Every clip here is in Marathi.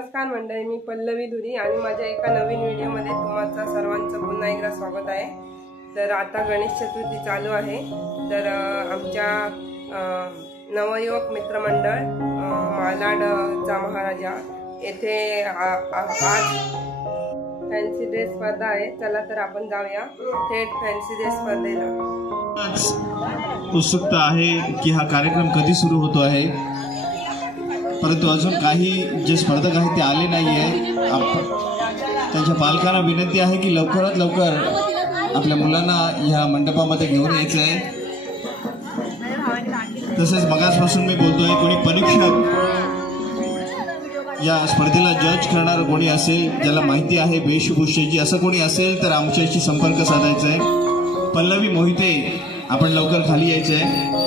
नमस्कार मंडळी, मी पल्लवी धुरी आणि माझ्या एका नवीन व्हिडिओमध्ये तुम्हाला सर्वांचं पुन्हा एकदा स्वागत आहे। तर आता गणेश चतुर्थी चालू आहे। तर आमच्या नवयुवक मित्रमंडळ मालाडचा महाराजा येथे आज फॅन्सी ड्रेस स्पर्धा आहे। चला तर आपण जाऊया थेट फॅन्सी ड्रेस स्पर्धेला। उत्सुकता आहे की हा कार्यक्रम कधी सुरू होतो आहे, परंतु अजून काही जे स्पर्धक आहेत ते आले नाही आहे। त्यांच्या पालकांना विनंती आहे की लवकरात लवकर आपल्या मुलांना ह्या मंडपामध्ये घेऊन यायचं आहे। तसेच मगासपासून मी बोलतोय, कोणी परीक्षक या स्पर्धेला जज करणार कोणी असेल, ज्याला माहिती आहे वेशभूषेची, असं कोणी असेल तर आमच्याशी संपर्क साधायचा आहे। पल्लवी मोहिते, आपण लवकर खाली यायचं आहे।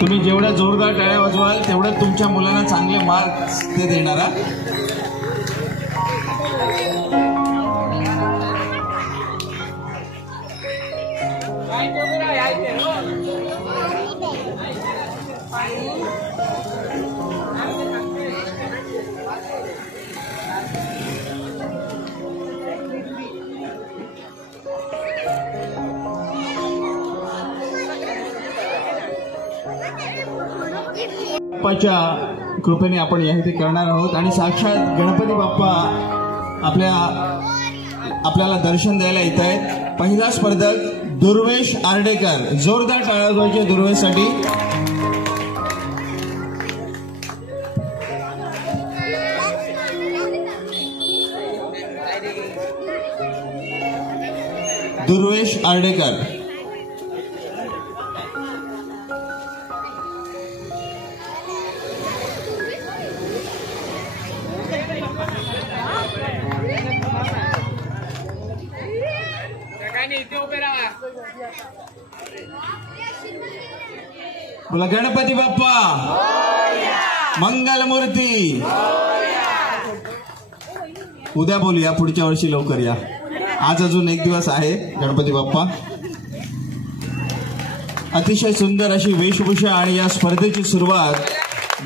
तुम्ही जेवढ्या जोरदार टाळ्या वाजवाल तेवढं तुमच्या मुलांना चांगले मार्क्स ते देणार। बाप्पाच्या कृपेने आपण या इथे करणार आहोत आणि साक्षात गणपती बाप्पा आपल्याला दर्शन द्यायला येत आहेत। पहिला स्पर्धक दुर्वेश आर्डेकर, जोरदार टाळ्या वाजवायच्या दुर्वेशसाठी। दुर्वेश आर्डेकर, बोला गणपती बाप्पा मंगलमूर्ती। उद्या बोलूया, पुढच्या वर्षी लवकर या। आज अजून एक दिवस आहे। गणपती बाप्पा, अतिशय सुंदर अशी वेशभूषा आणि या स्पर्धेची सुरुवात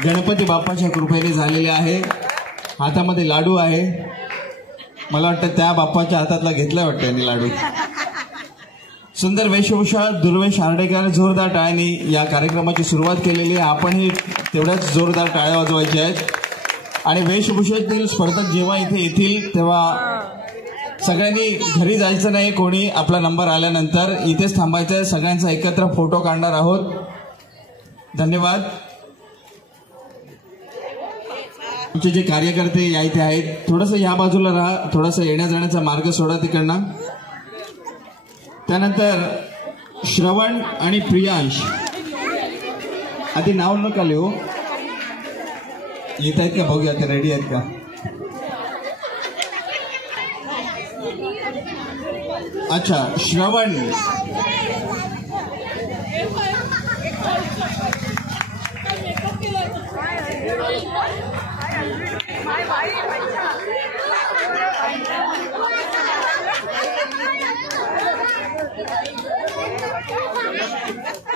गणपती बाप्पाच्या कृपेने झालेली आहे। हातामध्ये लाडू आहे, मला वाटतं त्या बाप्पाच्या हातातला घेतला वाटतं यांनी लाडू। सुंदर वेशभूषा दुर्वेश आर्डेकर, जोरदार टाळ्यांनी या कार्यक्रमाची सुरुवात केलेली आहे। आपणही तेवढ्याच जोरदार टाळ्या वाजवायच्या आहेत। आणि वेशभूषेतील स्पर्धक जेव्हा इथे येतील तेव्हा सगळ्यांनी घरी जायचं नाही, कोणी आपला नंबर आल्यानंतर इथेच थांबायचं आहे। सगळ्यांचा एकत्र फोटो काढणार आहोत। धन्यवाद। आमचे जे कार्यकर्ते या इथे आहेत, थोडंसं या बाजूला राहा, थोडंसं येण्या जाण्याचा मार्ग सोडा तिकडनं। त्यानंतर श्रवण आणि प्रियांश, आधी नाव नका लिहू, येत आहेत का बघूया ते रेडी आहेत का। अच्छा, श्रवण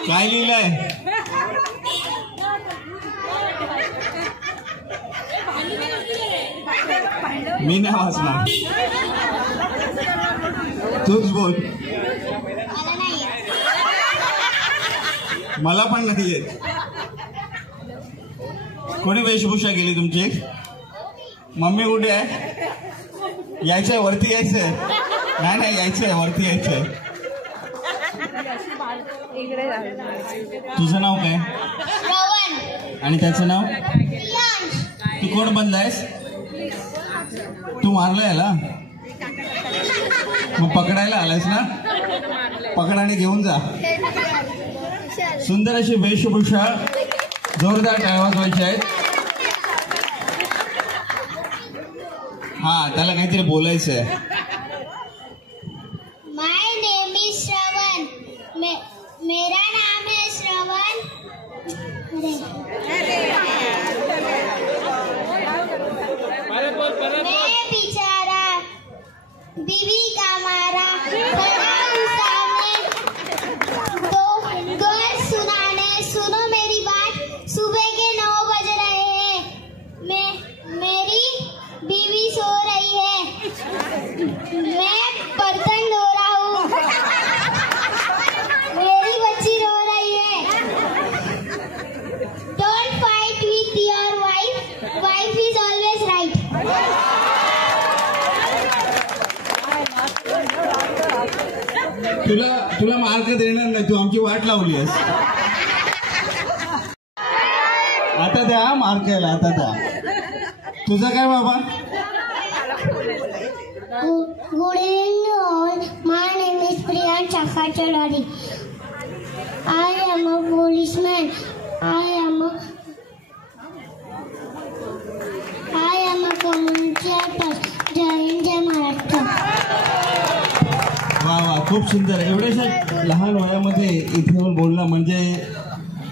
काय लिहिलंय? मी नाही वाचणार, तूच बोल। मला पण नाही येत। कोणी वेशभूषा केली तुमची? मम्मी कुठे आहे? यायचंय वरती, यायचंय? नाही यायचंय वरती, यायचंय। तुझं नाव काय? आणि त्याचं नाव? तू कोण बनलायस? तू मारला याला? मग पकडायला आलायस ना? पकडाने घेऊन जा। सुंदर अशी वेशभूषा, जोरदार टाळ्या वाजवायच्या आहेत। हा, त्याला काहीतरी बोलायचं आहे। मेरा नाम है श्रवण। मैं बेचारा बीवी का मारा खड़ा हूँ सामने, तो गौर सुनाने सुनो मेरी तुला मार्क देणार नाही, तू आमची वाट लावली आहेस. आता द्या मार्क यायला, आता द्या. तुझं काय बाबा? Good evening all. My name is Priyan Chakachadari. I am a policeman. I am a community actor. Jai Hind, Jai Maharashtra. वा वा, खूप सुंदर. एवढ्याशा लहान वयामध्ये इथे येऊन बोलणं म्हणजे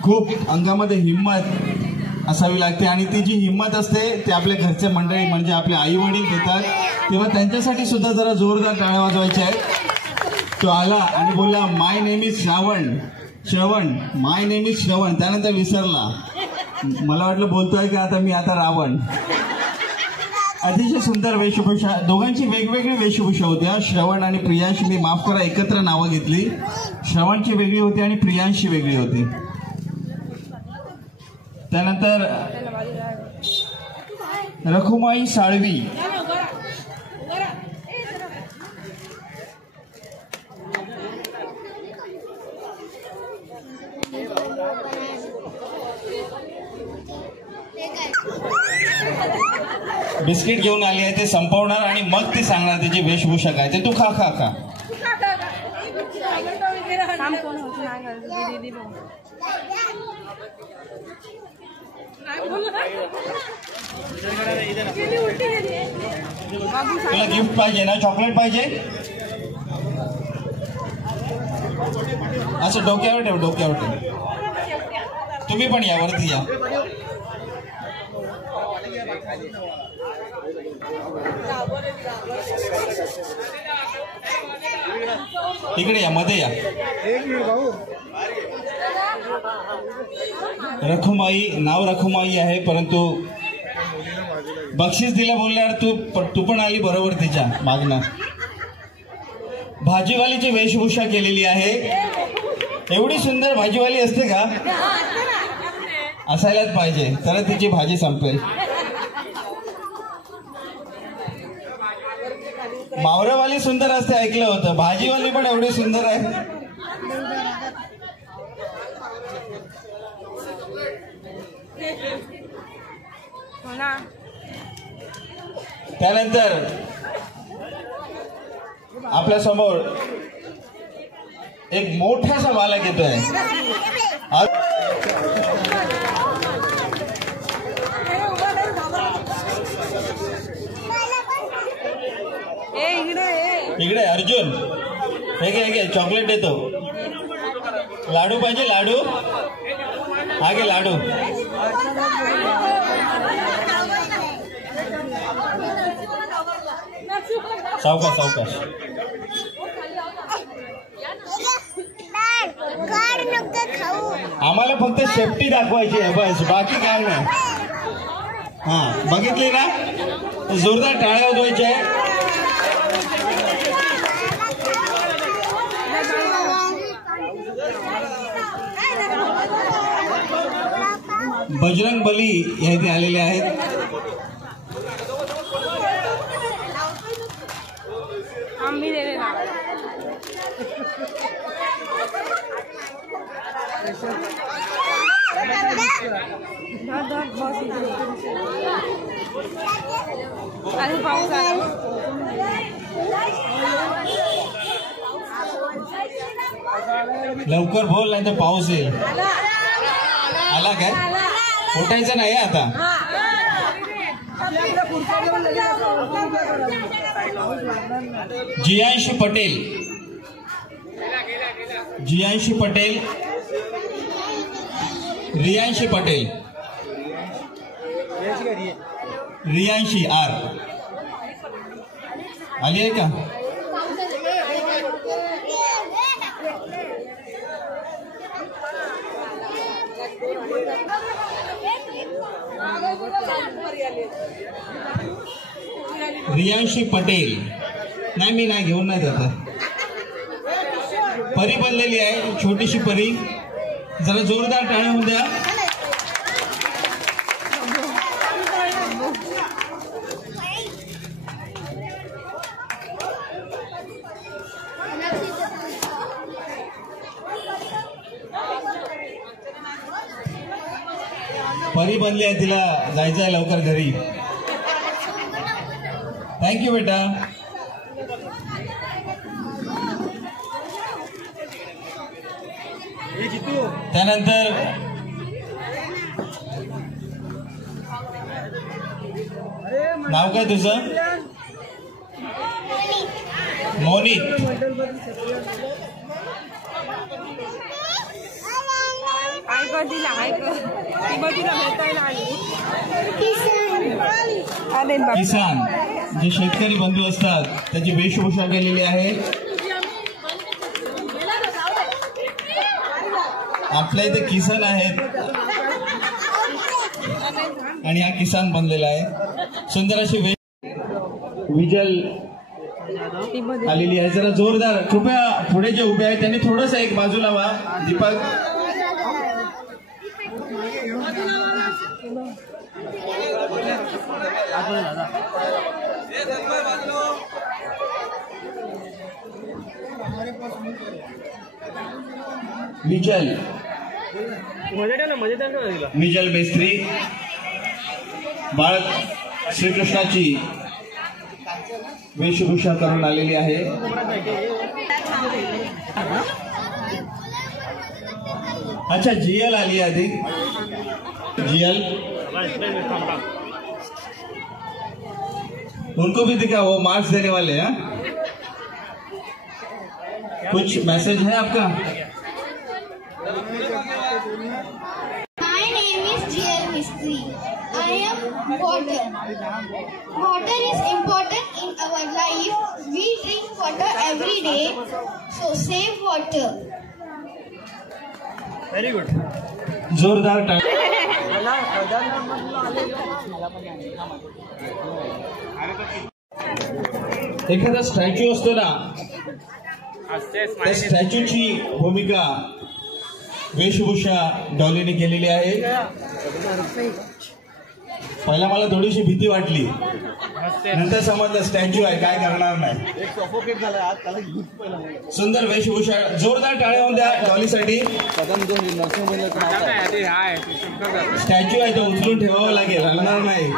खूप अंगामध्ये हिंमत असावी लागते. आणि ती जी हिंमत असते ते आपल्या घरचे मंडळी म्हणजे आपले आई वडील देतात, तेव्हा त्यांच्यासाठी सुद्धा जरा जोरदार टाळ्या वाजवायच्या आहेत. तो आला आणि बोलला माय नेम इज श्रवण, माय नेम इज श्रवण. त्यानंतर विसरला. मला वाटलं बोलतोय की आता रावण. अतिशय सुंदर वेशभूषा, दोघांची वेगवेगळी वेशभूषा होत्या. श्रवण आणि प्रियांशी, मी माफ करा एकत्र नावं घेतली. श्रवणची वेगळी होती आणि प्रियांशी वेगळी होती. त्यानंतर रखुमाई साळवी, बिस्किट घेऊन आली आहे, ते संपवणार आणि मग ती सांगणार त्याची वेशभूषा काय ते. तू खा खा खा. तुला गिफ्ट पाहिजे ना, चॉकलेट पाहिजे? असं डोक्यावर ठेव, डोक्यावर ठेव. तुम्ही पण या, वरती या. इकडे या, मध्ये या. रखुमाई, नाव रखुमाई आहे, परंतु बक्षीस दिलं बोलल्यावर तू पण आली बरोबर तिच्या मागणं. भाजीवालीची वेशभूषा केलेली आहे. एवढी सुंदर भाजीवाली असते का? असायलाच पाहिजे, तर तिची भाजी संपेल. मावरवाली सुंदर असते ऐकलं होतं, भाजीवाली पण एवढी सुंदर आहे. त्यानंतर आपल्या समोर एक मोठासा बालक येतोय. इकडे अर्जुन, हे घे चॉकलेट देतो. लाडू पाहिजे? लाडू हा घे, लाडू. सावकाश सावकाश. आम्हाला फक्त सेफ्टी दाखवायची आहे बस, बाकी काय नाही. हा, बघितली ना? जोरदार टाळ्या वाजवायच्या आहे. बजरंग बली हे आलेले आहेत. लवकर बोल नाही तर पाऊस येईल. आला काय? उठायचं नाही आता. जियांशी पटेल, जियांशी पटेल, रियांशी पटेल, रियांशी आर आली आहे का? रियांशी पटेल नाही, मी नाही घेऊन नाही जात. परी बनलेली आहे, छोटीशी परी. जरा जोरदार टाळ्या होऊ द्या. परी बनली आहे, तिला जायचं आहे लवकर घरी. थँक्यू बेटा. त्यानंतर नाव काय तुझं? मोनित. किसान जे शेतकरी बंधू असतात त्याची वेशभूषा केलेली आहे. आपल्या इथे किसान आहेत आणि हा किसान बनलेला आहे. सुंदर अशी विजल आलेली आहे. जरा जोरदार कृपया पुढे जे उभे आहेत त्यांनी थोडंसं एक बाजूला व्हा. दीपक विजल मेस्त्री बाळ श्रीकृष्णाची वेशभूषा करून आलेली आहे. अच्छा जियल आली आधी. जियल उनको भी दिखा, वो मार्क्स देने वाले हैं. कुछ मैसेज है आपका? My name is GL Mistry. I am water. Water is important in our life. We drink water every day. So save water. Very good. जोरदार टाळ्या. एखादा स्टॅच्यू असतो ना, त्या स्टॅच्यूची भूमिका वेशभूषा डॉलीने केलेली आहे. पहिला मला थोडीशी भीती वाटली, नंतर समजलं स्टॅच्यू आहे, काय करणार नाही. सुंदर वेशभूषा. जोरदार टाळ्या होऊन द्या डॉलीसाठी. स्टॅच्यू आहे तो उचलून ठेवावं लागेल, हलणार नाही.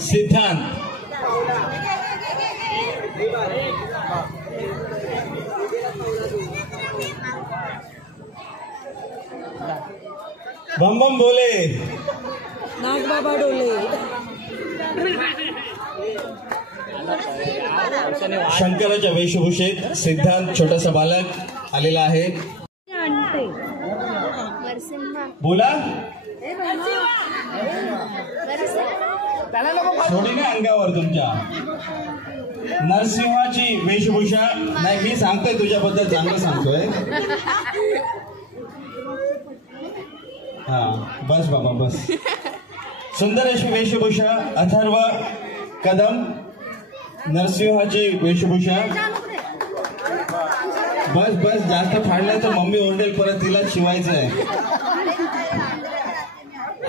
सिद्धांत बम बम बोले. नाग बाबा डोले. शंकराच्या वेशभूषेत सिद्धांत छोटासा बालक आलेला आहे. बोला. थोडी ना अंगावर तुमच्या. नरसिंहाची वेशभूषा. नाही मी सांगतोय तुझ्याबद्दल, चांगलं सांगतोय. हा बस बाबा बस. सुंदर अशी वेशभूषा. अथर्व कदम नरसिंहाची वेशभूषा. बस बस जास्त फाडलंय तर मम्मी ओरडेल परत, तिला शिवायचं आहे.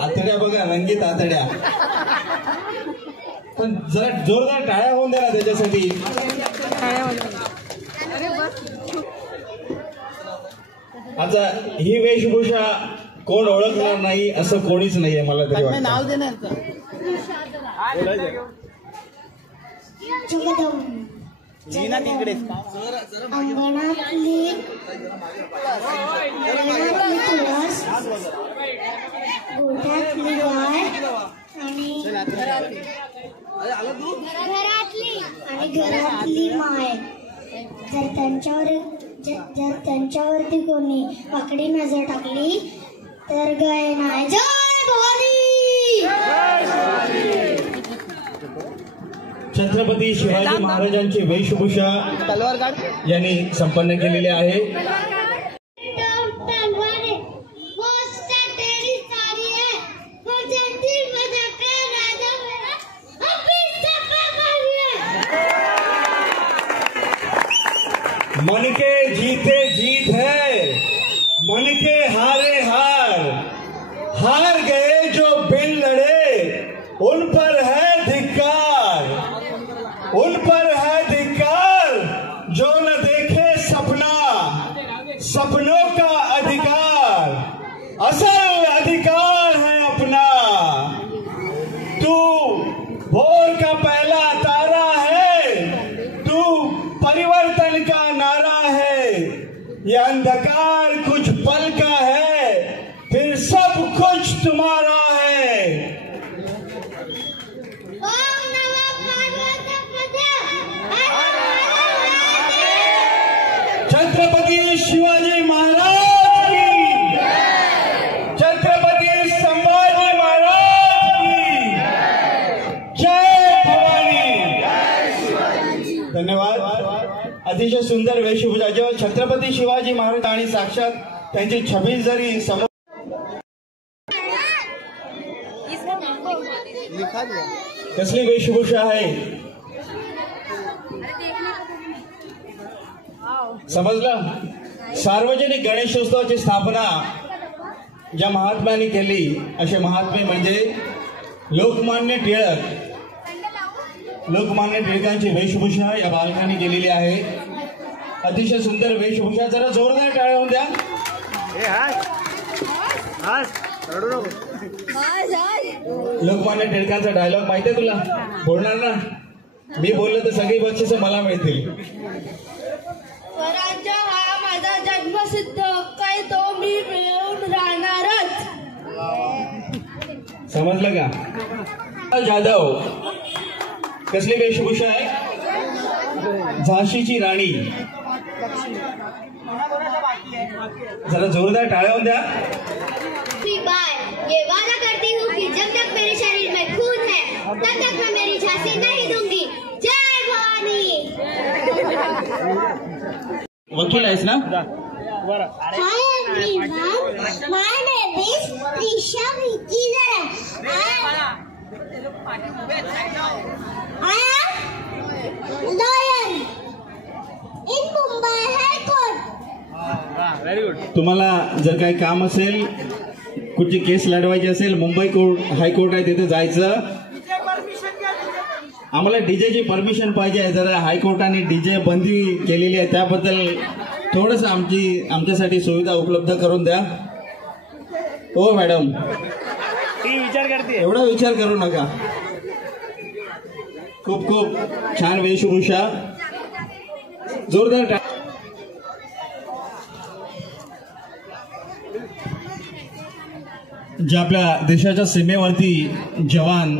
आतड्या बघा, रंगीत आतड्या. पण जरा जोरदार टाळ्या होऊन द्या ना त्याच्यासाठी. आता ही वेशभूषा कोण ओळखणार नाही असं कोणीच नाहीये मला तरी वाटतं. नाव अंगणातली तुळस, गोठ्यातली गाय आणि घरातली माय. जर त्यांच्यावरती कोणी वाकडी नजर टाकली तर गाय नाही. जय भवानी. छत्रपती शिवाजी महाराजांची वेशभूषा यांनी संपन्न केलेली आहे. मन के जीते जीत है, मन के हारे हार. हार गए जो बिन लड़े उन पर है धिक्कार. उन पर है धिक्कार जो न देखे सपना, सपनों का अधिकार असल अधिकार है अपना। तू भोर का पहला तारा है, तू परिवर्तन का नारा है। ये अंधकार कुछ पल का है, फिर सब कुछ तुम्हारा है। छत्रपति शिवाजी महाराज की, छत्रपति संभाजी महाराज की जय भवानी। धन्यवाद। अतिशय सुंदर वेशभूषा जेव्हा छत्रपती शिवाजी महाराज आणि साक्षात त्यांची छबी जरी समोर कसली वेशभूषा आहे समजलं। सार्वजनिक गणेशोत्सवाची स्थापना ज्या महात्म्यांनी केली असे महात्मे म्हणजे लोकमान्य टिळक। लोकमान्य टिळकांची वेशभूषा या बालकांनी केलेली आहे। अतिशय सुंदर वेशभूषा, जरा जोरदार टाळ्या होऊन द्या। लोकमान्य टिळकांचा डायलॉग माहिती आहे तुला? बोलणार ना? मी बोललो तर सगळी बक्षिसं मला मिळतील। स्वराज्य हा माझा जन्मसिद्ध हक्क आहे, तो मी मिळवून राहणारच। समजलं का? जाधव कसली वेशभूषा आहे? झाशीची राणी। जरा जोरदार टाळ्या होऊन द्या। ये वादा करती हूँ कि जब तक मेरे शरीर में खून है तब तक मैं मेरी झांसी नहीं दूंगी। जय भवानी। वकील आहेस ना? Hi everyone, my name is Prisha Vikidara. I am lawyer in Mumbai High Court. Very good. तुम्हाला जर काही काम असेल, कुठची केस लढवायची असेल, मुंबई हायकोर्ट आहे तिथे जायचं। आम्हाला डीजेची परमिशन पाहिजे आहे। जरा हायकोर्टाने डीजे बंदी केलेली आहे, त्याबद्दल थोडंसं आमच्यासाठी सुविधा उपलब्ध करून द्या। हो मॅडम, विचार करते, एवढा विचार करू नका। खूप खूप छान वेशभूषा, जोरदार। जे आपल्या देशाच्या सीमेवरती जवान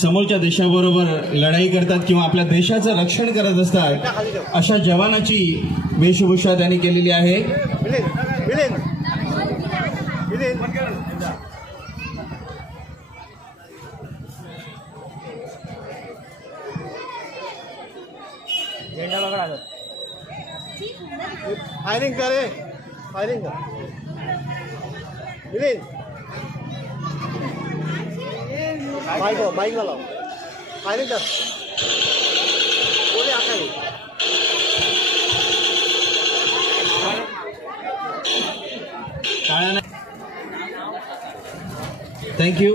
समोरच्या देशाबरोबर लढाई करतात किंवा आपल्या देशाचं रक्षण करत असतात, अशा जवानाची वेशभूषा त्यांनी केलेली आहे। झेंडा पकडा, फायरिंग करे, फायरिंग कर। बाइक वाला फायरिंग कर, बोले आता है। Thank you.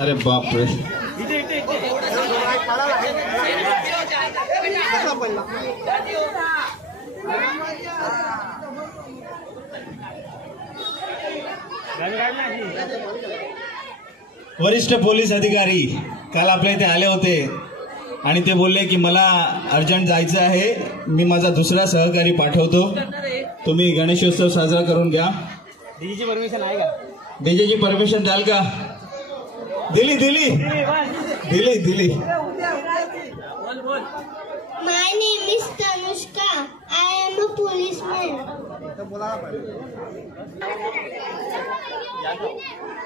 अरे बाप रे, वरिष्ठ पोलीस अधिकारी काल आपल्या इथे आले होते आणि ते बोलले की मला अर्जंट जायचं आहे, मी माझा दुसरा सहकारी पाठवतो, तुम्ही गणेशोत्सव साजरा करून घ्या। डीजेची परमिशन आहे का? डीजेची परमिशन द्याल का? दिली दिली दिली दिली। My name is Tanushka. I am a policeman.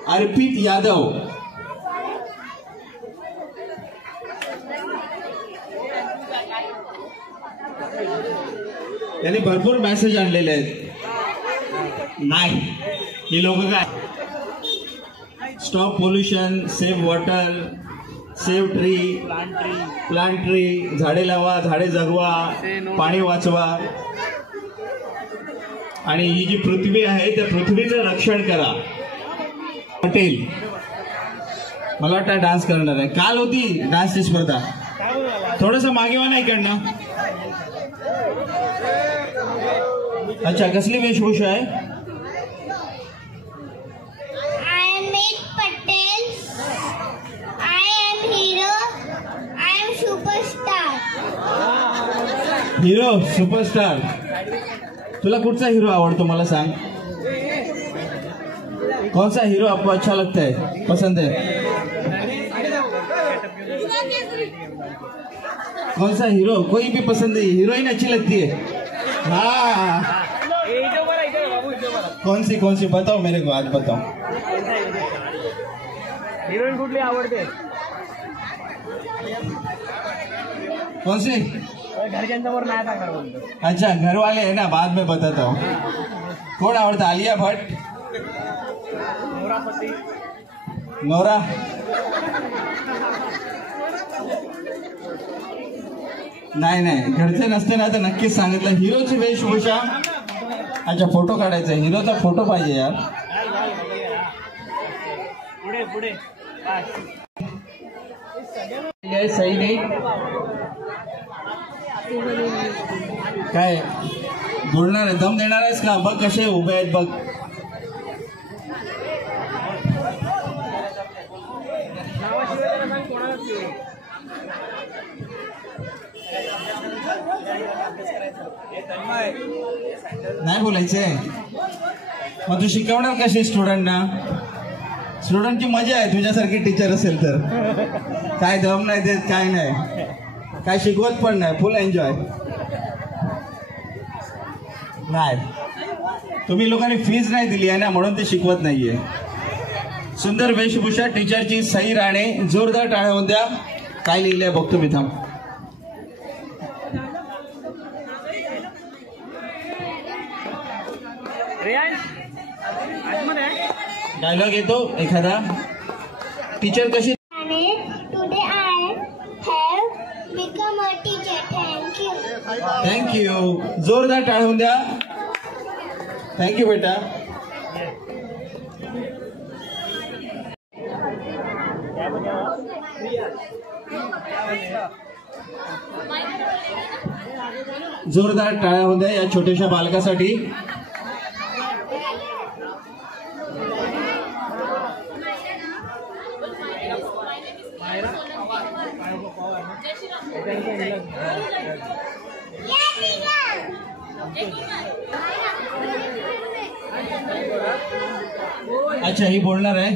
अर्पित यादव, यांनी भरपूर मेसेज आणलेले आहेत। नाही, ही लोक काय, stop pollution, save water, save tree, plant tree, झाडे लावा, झाडे जगवा, पाणी वाचवा आणि ही जी पृथ्वी आहे त्या पृथ्वीचं रक्षण करा। पटेल मला वाटतं डान्स करणार आहे. काल होती डान्सची स्पर्धा. थोडस मागे वा नाही इकडनं. अच्छा, कसली वेशभूषा आहे? I am Meet Patel. I am hero. I am superstar. Hero superstar. तुला कुठचा हिरो आवडतो मला सांग. कौन सा हीरो आपको अच्छा लगता है, पसंद है? कौन सा हीरो? कोई भी पसंद है, हीरोइन अच्छी लगती है. हाँ, कौन सी बताओ मेरे को, आज बताओ. हिरोईन कुठली आवडते? कौन सी? घरच्यांसमोर नाही सांगणार बोलतो. अच्छा, घर वाले है ना, बाद में बताता हूँ. कौन आवडता? आलिया भट्ट, नोरा. नाही, घरचे नसते ना तर नक्कीच सांगितलं. हिरोची वेशभूषा. अच्छा, फोटो काढायचा. हिरोचा फोटो पाहिजे यार. पुढे सही नाही. काय बोलणार आहे? दम देणार आहेस का? बघ कसे उभे आहेत बघ. नाही बोलायचंय. मग तू शिकवणार कसे स्टुडंटना? स्टुडंटची मजा आहे तुझ्यासारखी टीचर असेल तर. काय दम नाही देत, काय नाही, काय शिकवत पण नाही, फुल एन्जॉय. नाही, तुम्ही लोकांनी फीज नाही दिली आहे ना, म्हणून ते शिकवत नाहीये. सुंदर वेशभूषा टीचरची. सई राणे, जोरदार टाळ्या होऊन द्या. काय लिहिलंय बघतो मी, थांब. डायलॉग येतो एखादा. टीचर कशी? Today I have become a teacher. Thank you. Thank you. जोरदार टाळ्या होऊन द्या. थँक्यू बेटा. जोरदार टाळ्या होऊन द्या या छोट्याशा बालकासाठी. अच्छा, ही बोलणार आहे.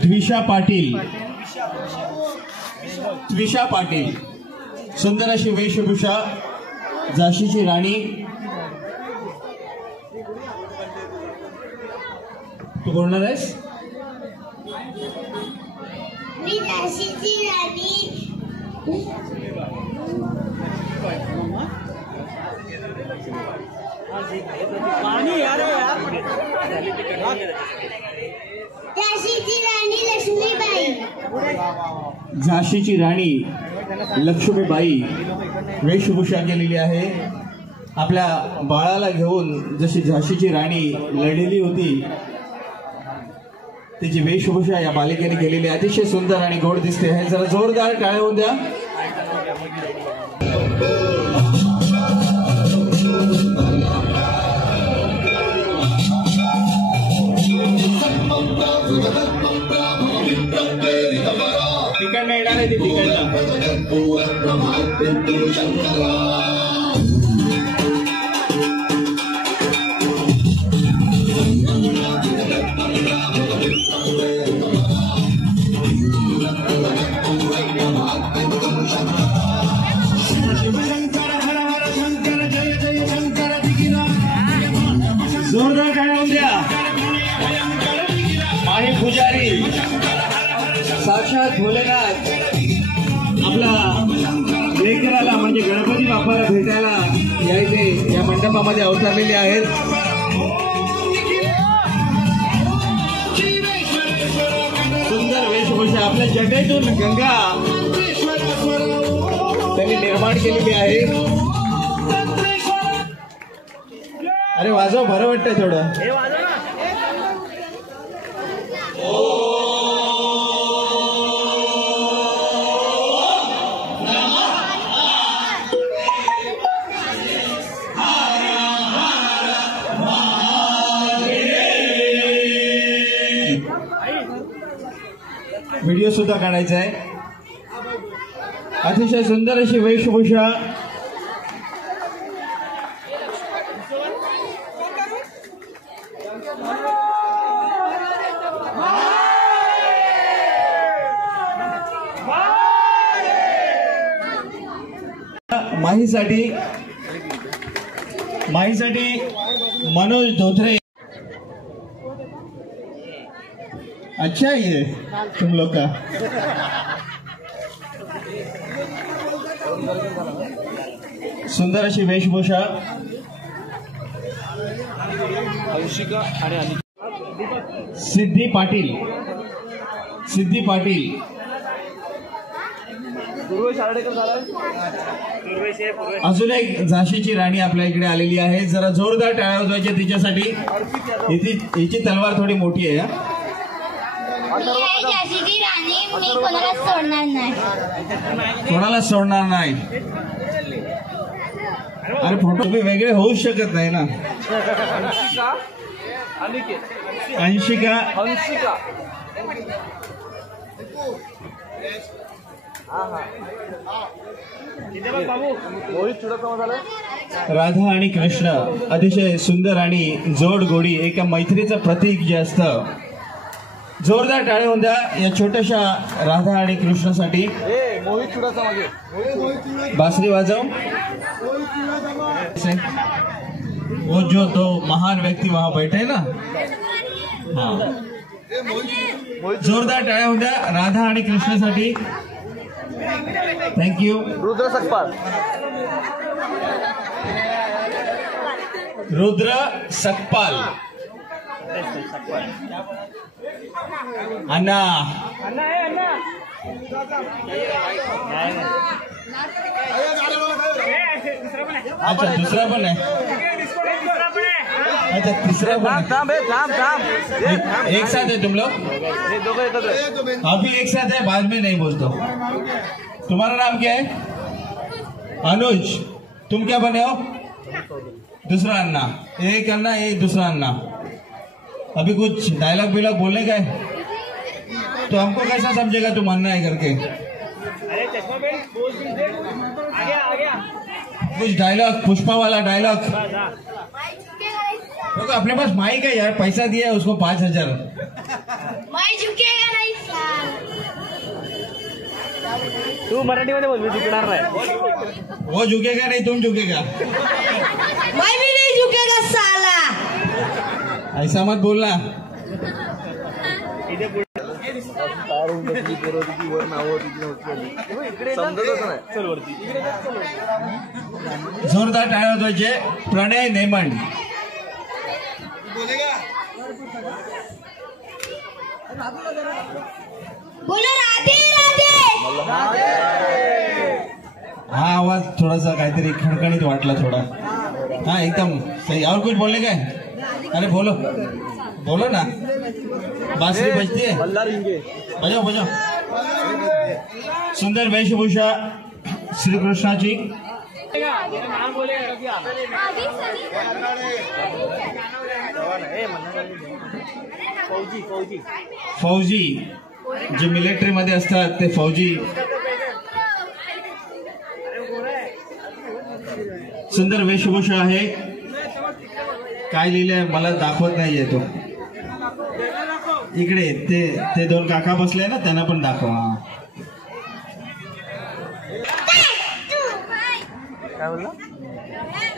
द्विषा पाटील. सुंदर अशी वेशभूषा. झाशीची राणी. तू बोलणार आहेस? मी झाशीची राणी. झाशीची राणी लक्ष्मीबाई. झाशीची राणी लक्ष्मीबाई वेशभूषा केलेली आहे. आपल्या बाळाला घेऊन जशी झाशीची राणी लढलेली होती, तिची वेशभूषा या बालिकेने केलेली अतिशय सुंदर आणि गोड दिसते आहे. जरा जोरदार टाळ्या होऊन द्या. तिकडनं येणार आहे ती, तिकडनं. जोरदार टाळ्या होऊन द्या. माही पुजारी, साक्षात भोलेनाथ आपला लेकराला म्हणजे गणपती बाप्पाला भेटायला या इथे या मंडपामध्ये अवतरलेले आहेत. आपल्या जटेतून गंगा त्यांनी निर्माण केलेली आहे. अरे वाजव, बरं वाटतंय थोडं. व्हिडिओ सुद्धा काढायचा आहे. अतिशय सुंदर अशी वेशभूषा माहीसाठी मनोज धोत्रे. अच्छा ये तुम लोग का. सुंदर अशी वेशभूषा. सिद्धी पाटील. अजून एक झाशीची राणी आपल्या इकडे आलेली आहे. जरा जोरदार टाळ्या वाजवायच्या तिच्यासाठी. हिची तलवार थोडी मोठी आहे. झाशीची राणी, मी कोणाला सोडणार नाही. अरे फोटो तुम्ही वेगळे होऊच शकत नाही ना. अंशिका राधा आणि कृष्ण अतिशय सुंदर आणि जोड गोडी एका मैत्रीचं प्रतीक जे असतं. जोरदार टाळे होऊन द्या या छोट्याशा राधा आणि कृष्णासाठी. बासरी वाजव. वो जो दो महान व्यक्ती वहां बैठे ना. हाँ, जोरदार टाळ्या होऊन द्या राधा आणि कृष्णासाठी. थँक्यू. रुद्र सकपाल. अन्ना अच्छा दुसरा पण आहे. अच्छा तीसरा पण. एक साथ है तुम लोग. अभी एक साथ है, बाद में नहीं बोलते. तुम्हारा नाम क्या है? अनुज. तुम क्या बने हो? दूसरा अन्ना. एक अन्ना, एक दूसरा अन्ना. अभी कुछ डायलॉग बिलॉग बोलने का है तो हमको कैसा समझेगा तुम अन्ना है करके. कुछ डायलॉग, पुष्पा वाला डायलॉग. तो अपने पास माइक है यार, पैसा दिया है उसको 5,000. माई झुकेगा नाही. तू मराठीमध्ये बोल, मी झुकणार नाही. वो झुकेगा नहीं, तुम झुकेगा. माई भी नहीं झुकेगा साला. ऐसा मत बोलना. जोरदार टाळ्या वाजवायचे. प्रणय नेमन. बोलो राधे राधे. हा आवाज थोडासा काहीतरी खणखणीत वाटला थोडा. हाँ एकदम सही. और कुछ बोलने का है? अरे बोलो बोलो ना. बासरी बजती है, बजाओ बजाओ. सुंदर वेशभूषा श्रीकृष्णाची. फौजी जे मिलिटरी मध्ये असतात ते फौजी. सुंदर वेशभूषा आहे. काय लिहिलंय मला दाखवत नाहीये तो. इकडे ते दोन काका बसले ना, त्यांना पण दाखवा.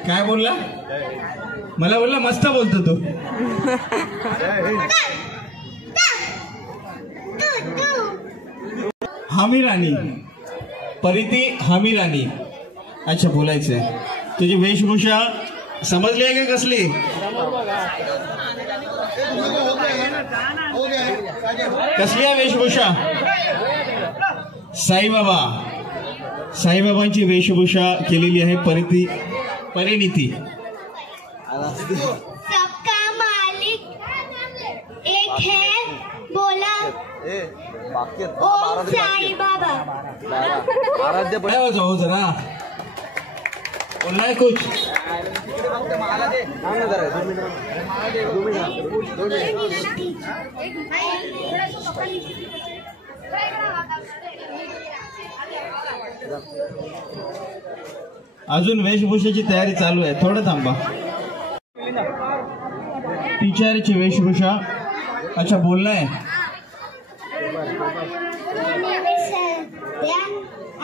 काय बोलला? मला बोलला मस्त बोलतो तो. हामी राणी. परिती हामी राणी. अच्छा बोलायचंय. तुझी वेशभूषा समजली आहे का कसली? कसली आहे वेशभूषा? साईबाबांची वेशभूषा केलेली आहे परिणिती. सबका मालिक एक है, बोला ओम साई बाबा. आराध्य जाओ जरा बोलना है कुछ. अजून वेशभूषेची तयारी चालू आहे, थोडं थांबा. टीचरची वेशभूषा. अच्छा बोलना है.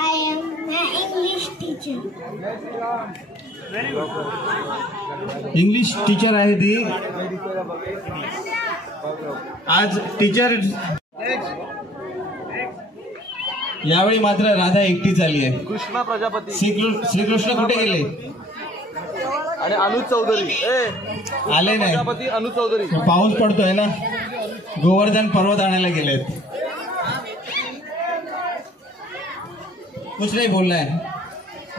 I am an English teacher. English teacher आहे ती. आज टीचर यावेळी मात्र राधा एकटीच आली आहे. कृष्णा प्रजापती, श्रीकृष्ण कुठे गेले? आणि अनुज चौधरी आले नाही. प्रजापती अनुज चौधरी. पाऊस पडतोय ना, गोवर्धन पर्वत आणायला गेलेत. कुछ नहीं बोलना है.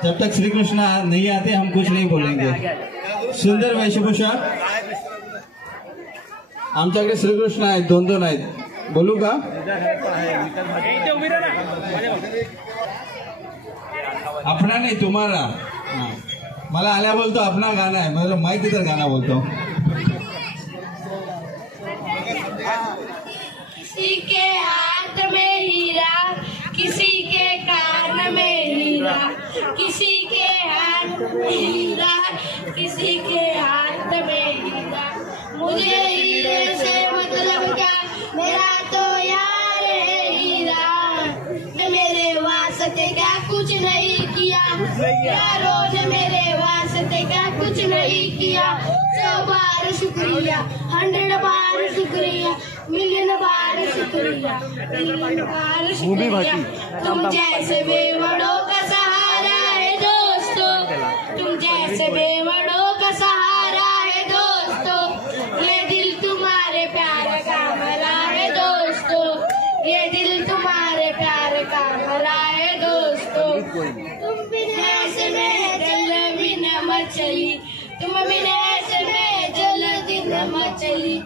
जब तक श्री कृष्ण नहीं आते हम कुछ नहीं बोलेंगे. सुंदर वेशभूषा. आमच्याकडे श्रीकृष्ण आहेत, 2 आहेत. बोलू का? अपना नहीं तुम्हारा. मला आल्या बोलतो अपना गाना है, मतलब माइक इधर गाना बोलतो. किसी के हाथ में हीरा, किसी के कान में हीरा, किसी के हाथ में हीरा, किसी के हाथ में हीरा. मुझे हीरे से मतलब क्या, मेरा तो यार है हीरा. मेरे वास्ते क्या कुछ नहीं किया, यारों ने मेरे वास्ते क्या कुछ नहीं किया. 100 बार शुक्रिया, 100 बार शुक्रिया, मिलियन बार शुक्रिया, मिलियन बार शुक्रिया. तुम जैसे बेवड़ों का सहारा है दोस्तों, तुम जैसे बेवड़ों का सहारा है दोस्तों. ये दिल तुम्हारे प्यार का भरा है दोस्तों, ये दिल तुम्हारे प्यार का भरा है दोस्तों. तुम बिन ऐसे में जल बिन मचली, तुम बिन ऐसे में जल दिन मचली.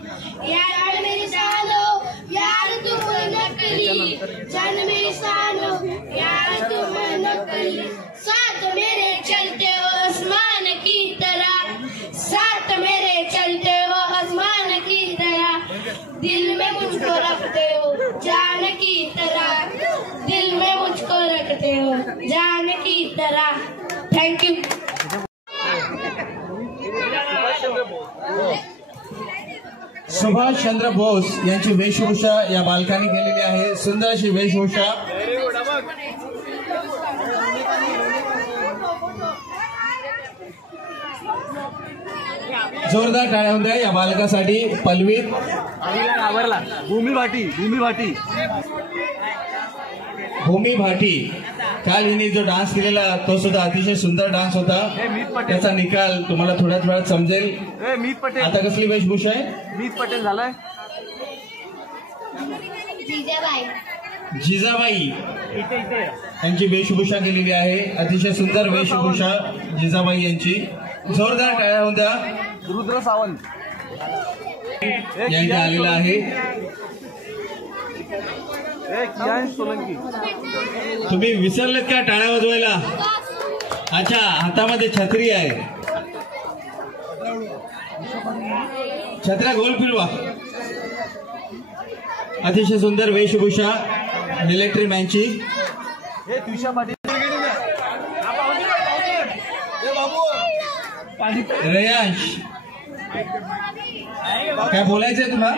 यार मेरी सालो, यार तुम नकली, जान मेरी सालो, यार तुम नकली. साथ मेरे चलते हो आसमान की तरह, साथ मेरे चलते हो आसमान की तरह. दिल में मुझको रखते हो जान की तरह, दिल में मुझको रखते हो जान की तरह. Thank you. सुभाष चंद्र बोस यांची वेशभूषा या बालकांनी केलेली आहे. सुंदर अशी वेशभूषा. जोरदार टाळ्या होत्या या बालकासाठी. पल्लवी आवरला. भूमी भाटी. काल हिने जो डान्स केलेला तो सुद्धा अतिशय सुंदर डान्स होता. त्याचा निकाल तुम्हाला थोड्याच वेळात समजेल. मीत पटेल. आता कसली वेशभूषा आहे? मीत पटेल झालाय. जिजाबाई यांची वेशभूषा केलेली आहे. अतिशय सुंदर वेशभूषा जिजाबाई यांची. जोरदार टाळ्या होत्या. रुद्र सावंत यांनी आलेला आहे. सोलंकी. तुम्ही विसरलेत का टाळ्या वाजवायला? अच्छा, हातामध्ये छत्री आहे. छत्र्या गोल फिरवा. अतिशय सुंदर वेशभूषा मिलिटरी मॅनची. रेयांश काय बोलायचंय तुला?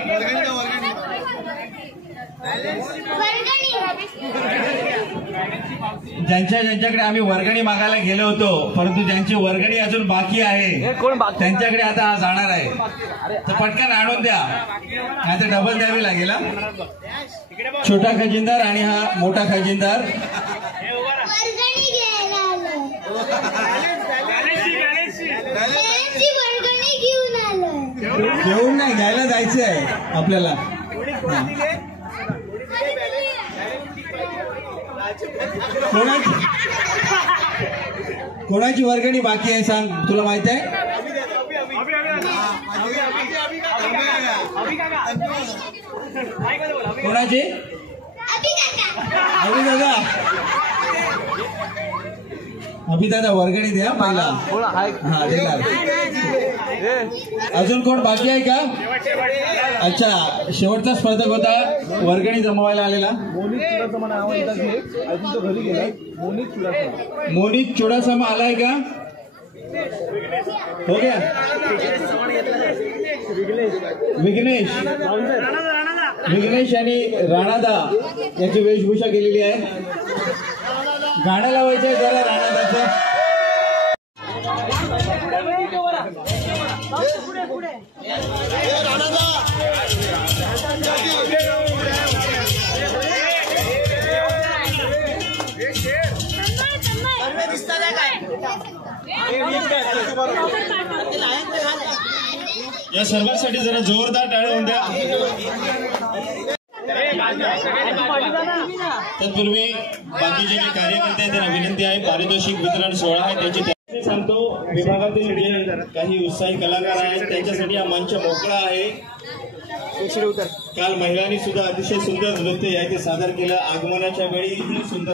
ज्यांच्याकडे आम्ही वर्गणी मागायला गेलो होतो, परंतु ज्यांची वर्गणी अजून बाकी आहे त्यांच्याकडे आता हा जाणार आहे. तर पटकन आणून द्या, नाही तर डबल द्यावी लागेल. छोटा खजिनदार आणि हा मोठा खजिनदार. घेऊन नाही, घ्यायला जायचं आहे आपल्याला. कोणाची वर्गणी बाकी आहे सांग, तुला माहित आहे? कोणाची? अभिदादा, अभिदादा वर्गणी द्या पहिला. हा देणार. अजून कोण बाकी आहे का? अच्छा, शेवटचा स्पर्धक होता वर्गणी जमवायला आलेला मोनित चुडासमा आलाय का? हो गया. विघ्नेश आणि राणादा याची वेशभूषा केलेली आहे. गाणं लावायचं आहे जरा राणादाचं. या सर्वांसाठी जरा जोरदार टाळ्या होऊन द्या. तत्पूर्वी बाकीचे जे कार्यकर्ते आहेत त्यांना विनंती आहे, पारितोषिक वितरण सोहळा आहे त्याची सांगतो. विभागातील जे काही उत्साही कलाकार आहेत त्यांच्यासाठी हा मंच मोकळा आहे. काल महिलांनी सुद्धा अतिशय सुंदर नृत्य आहे ते सादर केलं. आगमनाच्या वेळी ही सुंदर